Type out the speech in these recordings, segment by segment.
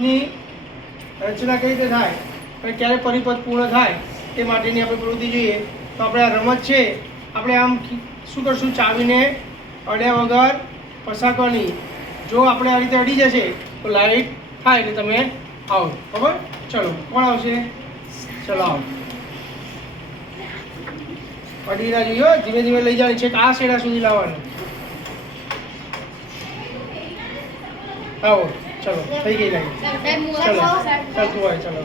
ની રચના કઈ રીતે થાય અને ક્યારે પરિપથ પૂર્ણ થાય તે માટેની આપણે પ્રવૃત્તિ જોઈએ. તો આપણે આ રમત છે આપણે આમ શું કરશું, ચાવીને અડ્યા વગર પસાર કરવાની. જો આપણે આ રીતે અડી જશે તો લાઈટ થાય એટલે તમે આઉટ. બરાબર? ચલો કોણ આવશે? ચલો આવો. અડી ના જોઈએ, ધીમે ધીમે લઈ જવાની છે, આ શેડા સુધી લાવવાનું. આવો ચલો, થઈ ગઈ લાઈટ. ચલો ચાલતું હોય. ચલો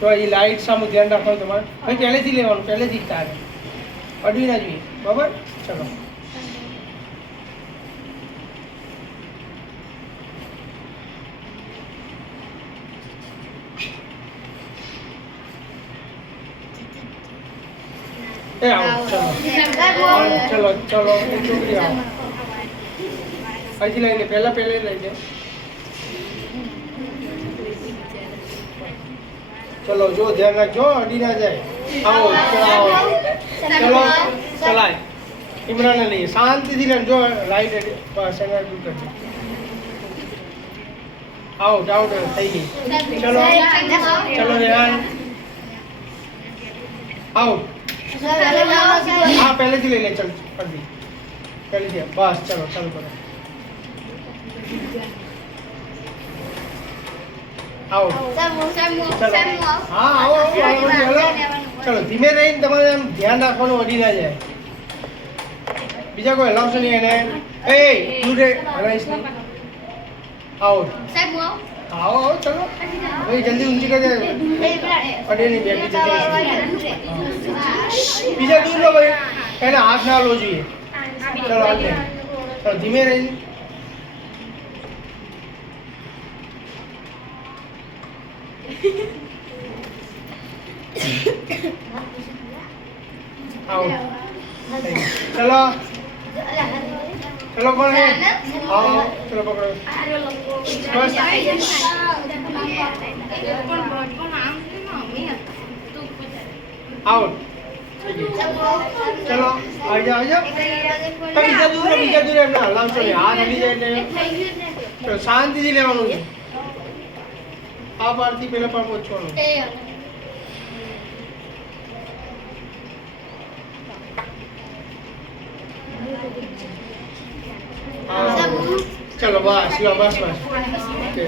તો એ લાઈટ સામું ધ્યાન રાખવાનું તમારે. ભાઈ પહેલેથી લેવાનું, પહેલેથી જ તારે અડવી ના જોઈએ. બરાબર? ચલો એ આવો. ચલો ચલો એક છોકરી આવો. અહીંથી લઈ લે, પહેલા લઈ લે. ચલો જો ધ્યાન રાખજો, અડી ના જાય. આવો ચલો ચલાય. ઇમરાનને લઈએ, શાંતિથી લે. જો રાઈટ બસ એના દૂર કરજો. આઉટ આઉટ થઈ ગઈ. ચલો ચલો રેહાન આઉટ. હા પહેલેથી લઈ લે. ચલ કરી પહેલેથી બસ. ચલો ચાલુ કરો. આવો હા આવો. ચલો ધીમે રહીને તમારે આમ ધ્યાન રાખવાનું, અડી ના જાય. બીજા કોઈ હલાવશો નહીં એને. એ દૂર હલાવીશ નહીં. આવો આવો આવો. ચલો ભાઈ જલ્દી ઊંચી કરી દે. અડે નહીં, બે બીજા દૂર લો ભાઈ, એને હાથ ના લો જોઈએ. ચલો હાથ લે. ચલો ધીમે રહીને. આવો ચલો ચલો કોણ હે? આવો ચલો પકડો. બસ આઉટ. ચલો આવી જાઓ આવી જાઓ. બીજા દૂર એમને હલાવશો નહીં, હાથ હલી જાય એટલે. ચલો શાંતિથી લેવાનું છે. આ પારથી પેલા પર પહોંચવાનું. ચલો બસ લો બસ. ઓકે